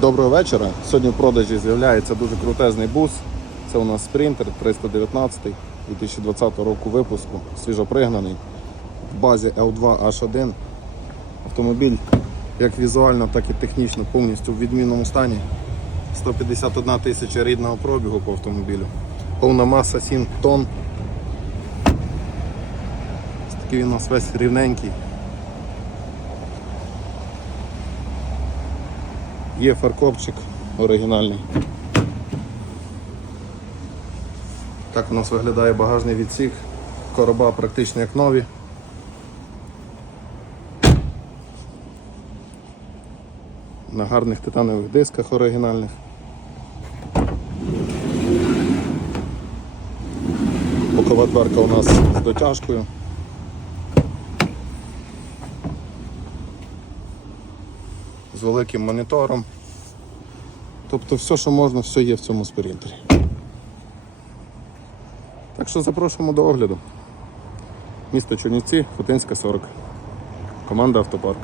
Доброго вечора. Сьогодні в продажі з'являється дуже крутезний бус. Це у нас спринтер 319 2020 року випуску, свіжопригнаний. В базі L2H1. Автомобіль як візуально, так і технічно повністю в відмінному стані. 151 тисяча рідного пробігу по автомобілю. Повна маса 7 тонн. Ось Такий у нас весь рівненький. Є фаркопчик оригінальний. Так у нас виглядає багажний відсік. Короба практично як нові. На гарних титанових дисках оригінальних. Бокова дверка у нас з дотяжкою. З великим монітором. Тобто все, що можна, все є в цьому спринтері. Так що запрошуємо до огляду. Місто Чернівці, Хотинська 40. Команда Автопарк.